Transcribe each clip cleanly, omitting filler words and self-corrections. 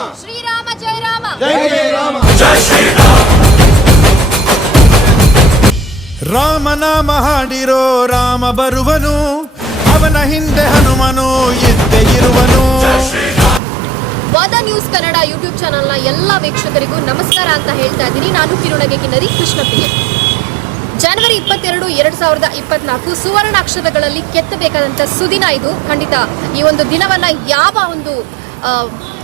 ಶ್ರೀರಾಮ ಜಯ ರಾಮ ಜಯ ಜಯ ರಾಮ ಜೈ ಶ್ರೀರಾಮ್. ರಾಮನಾಮ ಹಾಡಿರೋ ರಾಮ ಬರುವನು, ಅವನ ಹಿಂದೆ ಹನುಮನು ಇದ್ದೇ ಇರುವನು. ವಾದ ನ್ಯೂಸ್ ಕನ್ನಡ ಯೂಟ್ಯೂಬ್ ಚಾನಲ್ನ ಎಲ್ಲ ವೀಕ್ಷಕರಿಗೂ ನಮಸ್ಕಾರ ಅಂತ ಹೇಳ್ತಾ ಇದ್ದೀನಿ. ನಾನು ಕಿರುಣಗೆ ಕಿನ್ನರಿ ಕೃಷ್ಣಪ್ರಿಯೆ. ಜನವರಿ 22, 2024 ಸುವರ್ಣ ಅಕ್ಷರಗಳಲ್ಲಿ ಕೆತ್ತಬೇಕಾದಂಥ ಸುದಿನ ಇದು. ಖಂಡಿತ ಈ ಒಂದು ದಿನವನ್ನು ಯಾವ ಒಂದು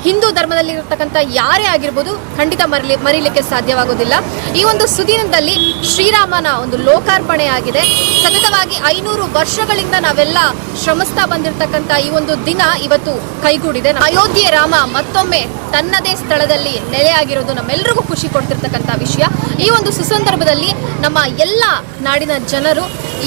ಹಿಂದೂ ಧರ್ಮದಲ್ಲಿರ್ತಕ್ಕಂಥ ಯಾರೇ ಆಗಿರ್ಬೋದು ಖಂಡಿತ ಮರೀಲಿಕ್ಕೆ ಸಾಧ್ಯವಾಗೋದಿಲ್ಲ. ಈ ಒಂದು ಸುದಿನದಲ್ಲಿ ಶ್ರೀರಾಮನ ಒಂದು ಲೋಕಾರ್ಪಣೆ ಆಗಿದೆ. ಸತತವಾಗಿ 500 ವರ್ಷಗಳಿಂದ ನಾವೆಲ್ಲ ಶ್ರಮಿಸ್ತಾ ಬಂದಿರತಕ್ಕಂಥ ಈ ಒಂದು ದಿನ ಇವತ್ತು ಕೈಗೂಡಿದೆ. ಅಯೋಧ್ಯೆ ರಾಮ ಮತ್ತೊಮ್ಮೆ ತನ್ನದೇ ಸ್ಥಳದಲ್ಲಿ ನೆಲೆಯಾಗಿರೋದು ನಮ್ಮೆಲ್ಲರಿಗೂ ಖುಷಿ ಕೊಡ್ತಿರ್ತಕ್ಕಂಥ ವಿಷಯ. ಈ ಒಂದು ಸುಸಂದರ್ಭದಲ್ಲಿ ನಮ್ಮ ಎಲ್ಲ ನಾಡಿನ ಜನರು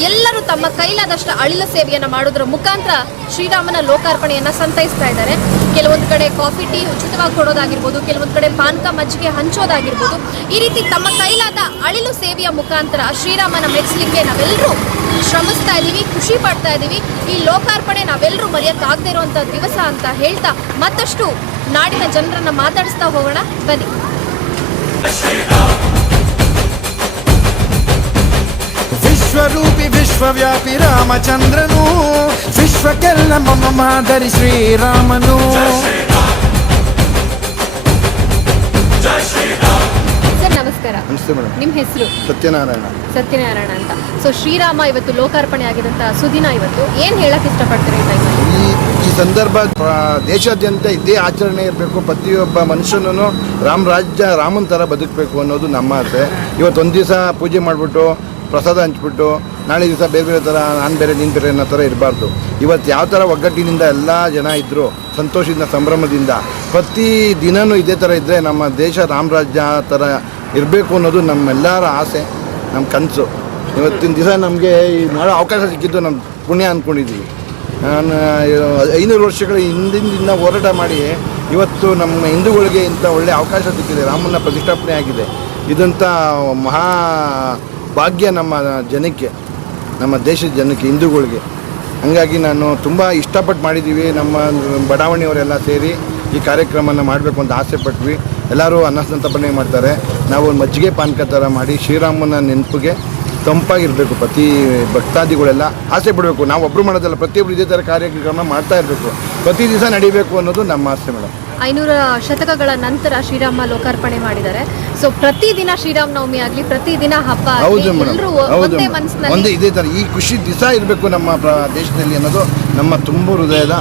ಎಲ್ಲರೂ ತಮ್ಮ ಕೈಲಾದಷ್ಟು ಅಳಿಲು ಸೇವೆಯನ್ನು ಮಾಡೋದ್ರ ಮುಖಾಂತರ ಶ್ರೀರಾಮನ ಲೋಕಾರ್ಪಣೆಯನ್ನ ಸಂತೈಸ್ತಾ ಇದ್ದಾರೆ. ಕೆಲವೊಂದು ಕಡೆ ಕಾಫಿ ಟೀ ಉಚಿತವಾಗಿ ಕೊಡೋದಾಗಿರ್ಬೋದು, ಕೆಲವೊಂದು ಕಡೆ ಪಾನಕ ಮಜ್ಜಿಗೆ ಹಂಚೋದಾಗಿರ್ಬೋದು. ಈ ರೀತಿ ತಮ್ಮ ಕೈಲಾದ ಅಳಿಲು ಸೇವೆಯ ಮುಖಾಂತರ ಶ್ರೀರಾಮನ ಮೆಚ್ಚಲಿಕ್ಕೆ ನಾವೆಲ್ಲರೂ ಶ್ರಮಿಸ್ತಾ ಇದ್ದೀವಿ, ಖುಷಿ ಪಡ್ತಾ ಇದ್ದೀವಿ. ಈ ಲೋಕಾರ್ಪಣೆ ನಾವೆಲ್ಲರೂ ಮರೆಯೋಕ್ಕಾಗದೇ ಇರುವಂಥ ದಿವಸ ಅಂತ ಹೇಳ್ತಾ ಮತ್ತಷ್ಟು ನಾಡಿನ ಜನರನ್ನ ಮಾತಾಡಿಸ್ತಾ ಹೋಗೋಣ ಬನ್ನಿ. ವಿಶ್ವರೂಪಿ ವಿಶ್ವವ್ಯಾಪಿ ರಾಮಚಂದ್ರನು, ವಿಶ್ವಕ್ಕೆಲ್ಲ ಮಮ ಮಾದರಿ ಶ್ರೀರಾಮನು. ಸರ್ ನಮಸ್ಕಾರ. ನಮಸ್ತೆ ಮೇಡಮ್. ನಿಮ್ಮ ಹೆಸರು? ಸತ್ಯನಾರಾಯಣ ಅಂತ. ಸೊ ಶ್ರೀರಾಮ ಇವತ್ತು ಲೋಕಾರ್ಪಣೆ ಆಗಿದಂತ ಸುದಿನ ಇವತ್ತು ಏನ್ ಹೇಳಕ್ ಇಷ್ಟಪಡ್ತೀರಿ ಈ ಟೈಮಲ್ಲಿ? ಈ ಸಂದರ್ಭ ದೇಶಾದ್ಯಂತ ಇದೇ ಆಚರಣೆ ಇರಬೇಕು. ಪ್ರತಿಯೊಬ್ಬ ಮನುಷ್ಯನೂ ರಾಮನ ಥರ ಬದುಕಬೇಕು ಅನ್ನೋದು ನಮ್ಮ ಆಸೆ. ಇವತ್ತು ಒಂದು ದಿವಸ ಪೂಜೆ ಮಾಡಿಬಿಟ್ಟು ಪ್ರಸಾದ ಹಂಚ್ಬಿಟ್ಟು ನಾಳೆ ದಿವಸ ಬೇರೆ ಬೇರೆ ಥರ ನಾನು ಬೇರೆ ನೀನು ಬೇರೆ ಅನ್ನೋ ಥರ ಇರಬಾರ್ದು. ಇವತ್ತು ಯಾವ ಥರ ಒಗ್ಗಟ್ಟಿನಿಂದ ಎಲ್ಲ ಜನ ಇದ್ದರು, ಸಂತೋಷದಿಂದ ಸಂಭ್ರಮದಿಂದ ಪ್ರತಿ ದಿನವೂ ಇದೇ ಥರ ಇದ್ದರೆ ನಮ್ಮ ದೇಶ ರಾಮರಾಜ್ಯ ಥರ ಇರಬೇಕು ಅನ್ನೋದು ನಮ್ಮೆಲ್ಲರ ಆಸೆ, ನಮ್ಮ ಕನಸು. ಇವತ್ತಿನ ದಿವಸ ನಮಗೆ ಮಾಡೋ ಅವಕಾಶ ಸಿಕ್ಕಿದ್ದು ನಮ್ಮ ಪುಣ್ಯ ಅಂದ್ಕೊಂಡಿದ್ದೀವಿ. ನಾನು 500 ವರ್ಷಗಳ ಹಿಂದಿಂದ ಹೋರಾಟ ಮಾಡಿ ಇವತ್ತು ನಮ್ಮ ಹಿಂದೂಗಳಿಗೆ ಇಂಥ ಒಳ್ಳೆಯ ಅವಕಾಶ ಸಿಕ್ಕಿದೆ. ರಾಮನ ಪ್ರತಿಷ್ಠಾಪನೆ ಆಗಿದೆ. ಇದಂಥ ಮಹಾ ಭಾಗ್ಯ ನಮ್ಮ ಜನಕ್ಕೆ, ನಮ್ಮ ದೇಶದ ಜನಕ್ಕೆ, ಹಿಂದೂಗಳಿಗೆ. ಹಾಗಾಗಿ ನಾನು ತುಂಬ ಇಷ್ಟಪಟ್ಟು ಮಾಡಿದ್ದೀವಿ. ನಮ್ಮ ಬಡಾವಣೆಯವರೆಲ್ಲ ಸೇರಿ ಈ ಕಾರ್ಯಕ್ರಮನ ಮಾಡಬೇಕು ಅಂತ ಆಸೆ ಪಟ್ವಿ. ಎಲ್ಲರೂ ಅನ್ನಸಂತರ್ಪಣೆ ಮಾಡ್ತಾರೆ. ನಾವು ಮಜ್ಜಿಗೆ ಪಾನಕ ಥರ ಮಾಡಿ ಶ್ರೀರಾಮನ ನೆನಪಿಗೆ ತಂಪಾಗಿರಬೇಕು. ಪ್ರತಿ ಭಕ್ತಾದಿಗಳೆಲ್ಲ ಆಸೆ ಪಡಬೇಕು. ನಾವು ಒಬ್ಬರು ಮಾಡೋದಲ್ಲ, ಪ್ರತಿಯೊಬ್ಬರು ಇದೇ ಥರ ಕಾರ್ಯಕ್ರಮ ಮಾಡ್ತಾ ಇರಬೇಕು. ಪ್ರತಿ ದಿವಸ ನಡಿಬೇಕು ಅನ್ನೋದು ನಮ್ಮ ಆಸೆ ಮೇಡಮ್. 500 ಶತಕಗಳ ನಂತರ ಶ್ರೀರಾಮ ಲೋಕಾರ್ಪಣೆ ಮಾಡಿದ್ದಾರೆ. ಸೊ ಪ್ರತಿದಿನ ಶ್ರೀರಾಮನವಮಿ ಆಗಲಿ, ಪ್ರತಿದಿನ ಹಬ್ಬ ಹೌದು ಮೇಡಮ್, ಎಲ್ಲರೂ ಹೌದು ಒಂದೇ ಒಂದೇ ಮನಸ್ಸಿನಲ್ಲಿ ಇದೇ ಥರ ಈ ಖುಷಿ ದಿವಸ ಇರಬೇಕು ನಮ್ಮ ದೇಶದಲ್ಲಿ ಅನ್ನೋದು ನಮ್ಮ ತುಂಬ ಹೃದಯದ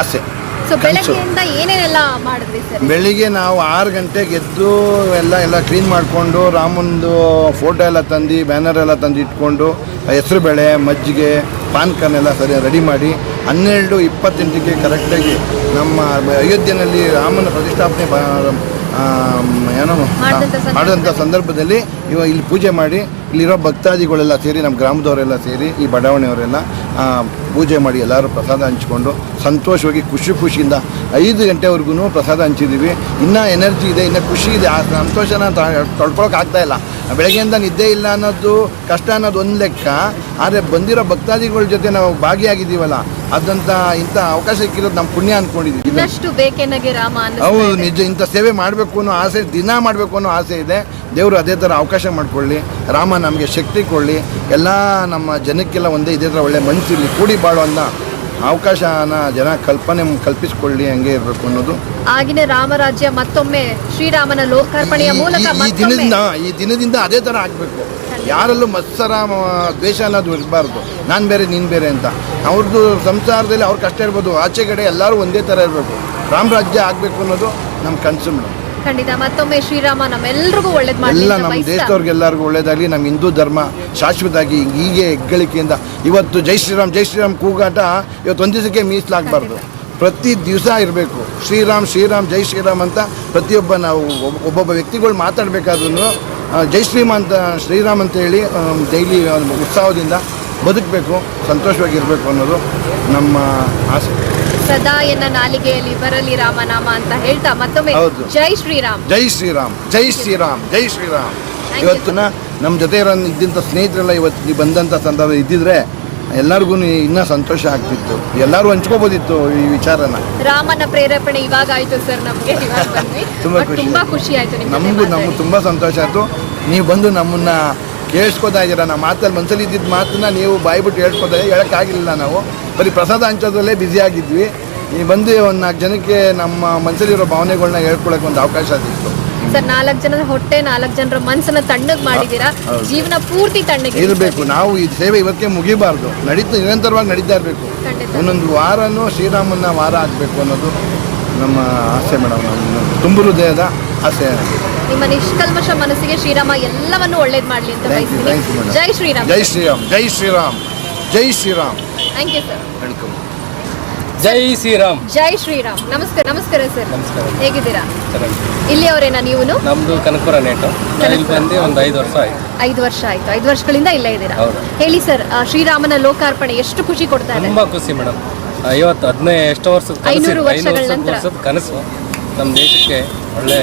ಆಸೆ. ಸೊ ಬೆಳಗ್ಗೆಯಿಂದ ಏನೇನೆಲ್ಲ ಮಾಡಿದ್ರಿ ಸರ್? ಬೆಳಿಗ್ಗೆ ನಾವು 6 ಗಂಟೆಗೆ ಎದ್ದು ಎಲ್ಲ ಕ್ಲೀನ್ ಮಾಡಿಕೊಂಡು ರಾಮಂದು ಫೋಟೋ ಎಲ್ಲ ತಂದು ಬ್ಯಾನರ್ ಎಲ್ಲ ತಂದು ಇಟ್ಕೊಂಡು ಹೆಸರು ಬೇಳೆ ಮಜ್ಜಿಗೆ ಪಾನ್ಕನ್ನೆಲ್ಲ ಸರಿ ರೆಡಿ ಮಾಡಿ 12:28ಕ್ಕೆ ಕರೆಕ್ಟಾಗಿ ನಮ್ಮ ಅಯೋಧ್ಯೆಯಲ್ಲಿ ರಾಮನ ಪ್ರತಿಷ್ಠಾಪನೆ ಮಾಡಿದಂಥ ಸಂದರ್ಭದಲ್ಲಿ ಇಲ್ಲಿ ಪೂಜೆ ಮಾಡಿ ಇಲ್ಲಿರೋ ಭಕ್ತಾದಿಗಳೆಲ್ಲ ಸೇರಿ ನಮ್ಮ ಗ್ರಾಮದವರೆಲ್ಲ ಸೇರಿ ಈ ಬಡಾವಣೆಯವರೆಲ್ಲ ಪೂಜೆ ಮಾಡಿ ಎಲ್ಲರೂ ಪ್ರಸಾದ ಹಂಚ್ಕೊಂಡು ಸಂತೋಷವಾಗಿ ಖುಷಿಯಿಂದ 5 ಗಂಟೆವರೆಗೂ ಪ್ರಸಾದ ಹಂಚಿದ್ದೀವಿ. ಇನ್ನೂ ಎನರ್ಜಿ ಇದೆ, ಇನ್ನೂ ಖುಷಿ ಇದೆ. ಆ ಸಂತೋಷನ ತೊಳ್ಕೊಳಕ್ಕೆ ಆಗ್ತಾಯಿಲ್ಲ. ಬೆಳಗ್ಗೆಯಿಂದ ನಿದ್ದೆ ಇಲ್ಲ ಅನ್ನೋದು ಕಷ್ಟ ಅನ್ನೋದು ಒಂದು ಲೆಕ್ಕ. ಆದರೆ ಬಂದಿರೋ ಭಕ್ತಾದಿಗಳ ಜೊತೆ ನಾವು ಭಾಗಿಯಾಗಿದ್ದೀವಲ್ಲ, ಅದಂತ ಇಂಥ ಅವಕಾಶ ಸಿಕ್ಕಿರೋದು ನಮ್ಮ ಪುಣ್ಯ ಅಂದ್ಕೊಂಡಿದ್ದೀವಿ. ಇನ್ನಷ್ಟು ಬೇಕೆನಗೆ ರಾಮ ಹೌದು, ನಿಜ. ಇಂಥ ಸೇವೆ ಮಾಡಬೇಕು ಅನ್ನೋ ಆಸೆ, ದಿನ ಮಾಡಬೇಕು ಅನ್ನೋ ಆಸೆ ಇದೆ. ದೇವರು ಅದೇ ಥರ ಅವಕಾಶ ಮಾಡಿಕೊಳ್ಳಿ, ರಾಮ ನಮಗೆ ಶಕ್ತಿ ಕೊಡಲಿ, ಎಲ್ಲ ನಮ್ಮ ಜನಕ್ಕೆಲ್ಲ ಒಂದೇ ಇದೇ ಥರ ಒಳ್ಳೆ ಮನಸ್ಸಿರಲಿ, ಕೂಡಿ ಬಾಳೋ ಅನ್ನೋ ಅವಕಾಶನ ಜನ ಕಲ್ಪಿಸಿಕೊಳ್ಳಿ, ಹಂಗೆ ಇರಬೇಕು ಅನ್ನೋದು. ಆಗಿನ ರಾಮರಾಜ್ಯ ಮತ್ತೊಮ್ಮೆ ಶ್ರೀರಾಮನ ಲೋಕಾರ್ಪಣೆಯ ಮೂಲಕ ಈ ದಿನದಿಂದ ಅದೇ ಥರ ಆಗಬೇಕು. ಯಾರಲ್ಲೂ ಮತ್ಸರ ದ್ವೇಷ ಅನ್ನೋದು ಇರಬಾರ್ದು. ನಾನು ಬೇರೆ ನೀನು ಬೇರೆ ಅಂತ. ಅವ್ರದ್ದು ಸಂಸಾರದಲ್ಲಿ ಅವ್ರ ಕಷ್ಟ ಇರ್ಬೋದು, ಆಚೆ ಕಡೆ ಎಲ್ಲರೂ ಒಂದೇ ಥರ ಇರಬೇಕು. ರಾಮರಾಜ್ಯ ಆಗಬೇಕು ಅನ್ನೋದು ನಮ್ಮ ಕನಸು ಮೇಡಮ್. ಖಂಡಿತ ಮತ್ತೊಮ್ಮೆ ಶ್ರೀರಾಮ ನಮ್ಮೆಲ್ಲರಿಗೂ ಒಳ್ಳೇದು ಮಾಡಲಿ. ಎಲ್ಲ ನಮ್ಮ ದೇಶದವ್ರಿಗೆಲ್ಲರಿಗೂ ಒಳ್ಳೇದಾಗಲಿ. ನಮ್ಮ ಹಿಂದೂ ಧರ್ಮ ಶಾಶ್ವತವಾಗಿ ಹೀಗೆ ಹೆಗ್ಗಳಿಕೆಯಿಂದ ಇವತ್ತು ಜೈ ಶ್ರೀರಾಮ್ ಕೂಗಾಟ ಇವತ್ತು ಒಂದು ದಿವಸಕ್ಕೆ ಮೀಸಲಾಗಬಾರ್ದು. ಪ್ರತಿ ದಿವಸ ಇರಬೇಕು ಶ್ರೀರಾಮ್ ಜೈ ಶ್ರೀರಾಮ್ ಅಂತ. ಪ್ರತಿಯೊಬ್ಬ ನಾವು ಒಬ್ಬೊಬ್ಬ ವ್ಯಕ್ತಿಗಳು ಮಾತಾಡಬೇಕಾದ್ರೂ ಜೈ ಶ್ರೀರಾಮ್ ಅಂತ ಹೇಳಿ ಡೈಲಿ ಉತ್ಸಾಹದಿಂದ ಬದುಕಬೇಕು, ಸಂತೋಷವಾಗಿರಬೇಕು ಅನ್ನೋದು ನಮ್ಮ ಆಸೆ. ಸದಾ ಎನ್ನ ನಾಲಿಗೆಯಲ್ಲಿ ಬರಲಿ ರಾಮನಾಮ ಅಂತ ಹೇಳ್ತಾ ಮತ್ತೊಮ್ಮೆ ಜೈ ಶ್ರೀರಾಮ್. ಇವತ್ತು ನಮ್ಮ ಜೊತೆ ಇದ್ದಂಥ ಸ್ನೇಹಿತರೆಲ್ಲ ಇವತ್ತು ಬಂದಂಥ ಸಂದರ್ಭ ಇದ್ದಿದ್ರೆ ಎಲ್ಲರಿಗೂ ಇನ್ನೂ ಸಂತೋಷ ಆಗ್ತಿತ್ತು, ಎಲ್ಲರೂ ಹಂಚ್ಕೋಬೋದಿತ್ತು ಈ ವಿಚಾರನ. ರಾಮನ ಪ್ರೇರೇಪಣೆ ಇವಾಗ ಆಯ್ತು ಸರ್ ನಮಗೆ, ಇವಾಗ ಬಂದ್ವಿ. ತುಂಬಾ ಬಟ್ ಖುಷಿ ತುಂಬಾ ಖುಷಿ ಆಯ್ತು ನಿಮ್ಮ ಜೊತೆ ನಮಗೂ ಮಾತಾಡಿ. ತುಂಬ ಸಂತೋಷ ಆಯಿತು. ನೀವು ಬಂದು ನಮ್ಮನ್ನು ಕೇಳಿಸ್ಕೊತಾ ಇದ್ದೀರಾ. ನಮ್ಮ ಮಾತಲ್ಲಿ ಮನಸ್ಸಲ್ಲಿ ಇದ್ದಿದ್ದ ಮಾತನ್ನ ನೀವು ಬಾಯ್ಬಿಟ್ಟು ಹೇಳ್ಕೊತಾ ಹೇಳೋಕ್ಕಾಗಿಲ್ಲ. ನಾವು ಬರೀ ಪ್ರಸಾದ ಹಂಚೋದ್ರಲ್ಲೇ ಬ್ಯುಸಿ ಆಗಿದ್ವಿ. ನೀವು ಬಂದು ಒಂದು 4 ಜನಕ್ಕೆ ನಮ್ಮ ಮನಸ್ಸಲ್ಲಿರೋ ಭಾವನೆಗಳನ್ನ ಹೇಳ್ಕೊಳಕ್ಕೆ ಒಂದು ಅವಕಾಶ ಸಿಕ್ತು. ಸರ್ 4 ಜನರ ಹೊಟ್ಟೆ 4 ಜನರ ಮನಸ್ಸನ್ನ ತಣ್ಣಗೆ ಮಾಡಿದ್ದೀರಾ. ಜೀವನ ಪೂರ್ತಿ ತಣ್ಣಗೆ ಇರಬೇಕು. ನಾವು ಈ ಸೇವೆ ಇವತ್ತೇ ಮುಗಿಬಾರ್ದು, ನಿರಂತರವಾಗಿ ನಡೀತಾ ಇರಬೇಕು. ಖಂಡಿತ. ಒಂದೊಂದು ವಾರನೂ ಶ್ರೀರಾಮನ ವಾರ ಆಗಬೇಕು ಅನ್ನೋದು ನಮ್ಮ ಆಸೆ ಮೇಡಮ್, ನಮ್ಮ ತುಂಬ ಹೃದಯದ ಆಸೆ. ನಿಮ್ಮ ನಿಷ್ಕಲ್ಮಶ ಮನಸ್ಸಿಗೆ ಶ್ರೀರಾಮ ಎಲ್ಲವನ್ನು ಒಳ್ಳೇದು ಮಾಡಲಿ ಅಂತ Thank you, ಬಯಸ್ತೀನಿ. madam. ಜೈ ಶ್ರೀರಾಮ್. ಜೈ ಶ್ರೀರಾಮ್, ಜೈ ಶ್ರೀರಾಮ್, ಜೈ Shriram. Thank you sir. Welcome. ಜೈ ಶ್ರೀರಾಮ್. ಜೈ ಶ್ರೀರಾಮ್. ನಮಸ್ಕಾರ. ನಮಸ್ಕಾರ ಸರ್. ನಮಸ್ಕಾರ. ಹೇಗಿದ್ದೀರಾ? ಚೆನ್ನಾಗಿ. ಇಲ್ಲಿ ಅವರೇನಾ ನೀವು? ನಮ್ದು ಕನಕಪುರ ನೇಟು. ನಾನು ಇಲ್ಲಿ ಬಂದು ಒಂದು 5 ವರ್ಷ ಆಯ್ತು. 5 ವರ್ಷ ಆಯ್ತು. 5 ವರ್ಷಗಳಿಂದ ಇಲ್ಲೇ ಇದ್ದೀರಾ? ಹೌದು. ಹೇಳಿ ಸರ್, ಶ್ರೀರಾಮನ ಲೋಕಾರ್ಪಣೆ ಎಷ್ಟು ಖುಷಿ ಕೊಡ್ತಾ ಇದೆ? ತುಂಬಾ ಖುಷಿ ಮೇಡಮ್. 15 ಎಷ್ಟೋ ವರ್ಷದ 500 ವರ್ಷಗಳ ನಂತರ. ವರ್ಷದ ಕನಸು ನಮ್ಮ ದೇಶಕ್ಕೆ ಒಳ್ಳೆ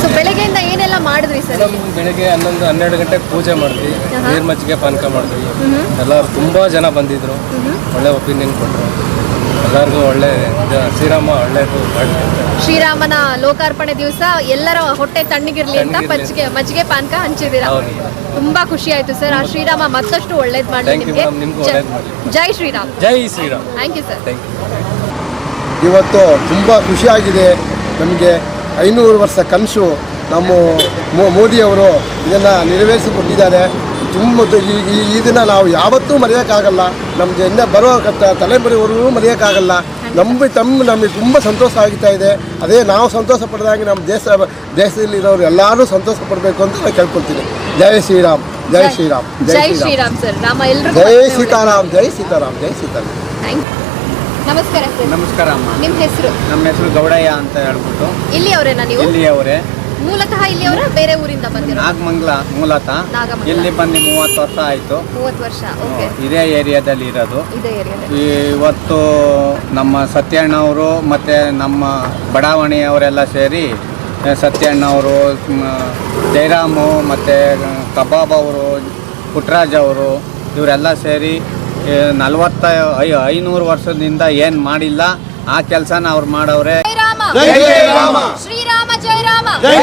ಸೊ ಬೆಳಗ್ಗೆಯಿಂದ ಏನೆಲ್ಲ ಮಾಡಿದ್ರಿ ಸರ್? ಮೇಡಮ್ ಬೆಳಿಗ್ಗೆ 11-12 ಗಂಟೆಗೆ ಪೂಜೆ ಮಾಡಿದ್ವಿ, ನೀರು ಮಜ್ಜಿಗೆ ಪಾನಕ ಮಾಡಿದ್ವಿ. ಎಲ್ಲರೂ ತುಂಬಾ ಜನ ಬಂದಿದ್ರು, ಒಳ್ಳೆ ಒಪಿನಿಯನ್ ಕೊಟ್ಟರು. ಎಲ್ಲರಿಗೂ ಒಳ್ಳೆ ಶ್ರೀರಾಮ ಒಳ್ಳೇದು ಮಾಡಲಿ ಅಂತ. ಶ್ರೀರಾಮನ ಲೋಕಾರ್ಪಣೆ ದಿವಸ ಎಲ್ಲರ ಹೊಟ್ಟೆ ತಣ್ಣಗಿರ್ಲಿ ಅಂತ ಮಜ್ಜಿಗೆ ಪಾನಕ ಹಂಚಿದ್ದೀರಾ. ಹೌದು. ತುಂಬಾ ಖುಷಿ ಆಯ್ತು ಸರ್. ಆ ಶ್ರೀರಾಮ ಮತ್ತಷ್ಟು ಒಳ್ಳೇದು ಮಾಡಲಿ Thank you ನಿಮಗೆ. madam, ನಿಮ್ಗೂ ಒಳ್ಳೇದು ಮಾಡಲಿ. ಜೈ ಶ್ರೀರಾಮ್. ಜೈ Shriram. Thank you sir. Thank you. ಇವತ್ತು ತುಂಬ ಖುಷಿಯಾಗಿದೆ ನಮಗೆ. 500 ವರ್ಷ ಕನಸು ನಮ್ಮ ಮೋದಿಯವರು ಇದನ್ನು ನೆರವೇರಿಸಿಕೊಟ್ಟಿದ್ದಾರೆ. ತುಂಬ ಇದನ್ನು ನಾವು ಯಾವತ್ತೂ ಮರೆಯೋಕ್ಕಾಗಲ್ಲ. ನಮಗೆ ಇನ್ನೂ ಬರೋ ತಲೆಮಾರಿವರೆಗೂ ಮರೆಯೋಕ್ಕಾಗಲ್ಲ. ನಮಗೆ ತುಂಬ ಸಂತೋಷ ಆಗ್ತಾ ಇದೆ. ಅದೇ ನಾವು ಸಂತೋಷ ಪಡೆದಾಗೆ ನಮ್ಮ ದೇಶದಲ್ಲಿರೋರು ಎಲ್ಲರೂ ಸಂತೋಷ ಪಡಬೇಕು ಅಂತ ನಾನು ಕೇಳ್ಕೊಳ್ತೀನಿ. ಜೈ ಶ್ರೀರಾಮ್, ಜೈ ಶ್ರೀರಾಮ್, ಜೈ ಶ್ರೀರಾಮ್ ಸರ್. ರಾಮ ಎಲ್ಲರೂ ಜೈ ಸೀತಾರಾಮ್, ಜೈ ಸೀತಾರಾಮ್, ಜೈ ಸೀತಾರಾಮ್. Thank you. ನಮಸ್ಕಾರ ಸರ್. ನಮಸ್ಕಾರ ಅಮ್ಮ. ನಿಮ್ಮ ಹೆಸರು? ನಮ್ಮ ಹೆಸರು ಗೌಡಯ್ಯ ಅಂತ ಹೇಳ್ಬಿಟ್ಟು. ಇಲ್ಲಿ ಅವರೇನಾ ನೀವು? ಇಲ್ಲಿಯವರೇ. ಮೂಲತಃ ಇಲ್ಲಿಯವರ, ಬೇರೆ ಊರಿಂದ ಬಂದಿರೋ? ನಾಗಮಂಗಲ ಮೂಲತಃ. ನಾಗಮಂಗಲ. ಇಲ್ಲಿ ಬಂದು 30 ವರ್ಷ ಆಯಿತು. 30 ವರ್ಷ. ಓಕೆ. ಇದೇ ಏರಿಯಾದಲ್ಲಿ ಇರೋದು. ಇದೇ ಏರಿಯಾದಲ್ಲಿ. ಇವತ್ತು ನಮ್ಮ ಸತ್ಯಣ್ಣವರು ಮತ್ತು ನಮ್ಮ ಬಡಾವಣೆಯವರೆಲ್ಲ ಸೇರಿ, ಸತ್ಯಣ್ಣವರು, ಜಯರಾಮು ಮತ್ತು ಕಬಾಬ್ ಅವರು, ಪುಟ್ಟರಾಜ್ ಅವರು, ಇವರೆಲ್ಲ ಸೇರಿ 500 ವರ್ಷದಿಂದ ಏನು ಮಾಡಿಲ್ಲ ಆ ಕೆಲಸನ ಅವ್ರು ಮಾಡವ್ರೆ. ಜೈ ರಾಮ. ಜೈ ರಾಮ. ಶ್ರೀರಾಮ ಜೈ ರಾಮ. ಜೈ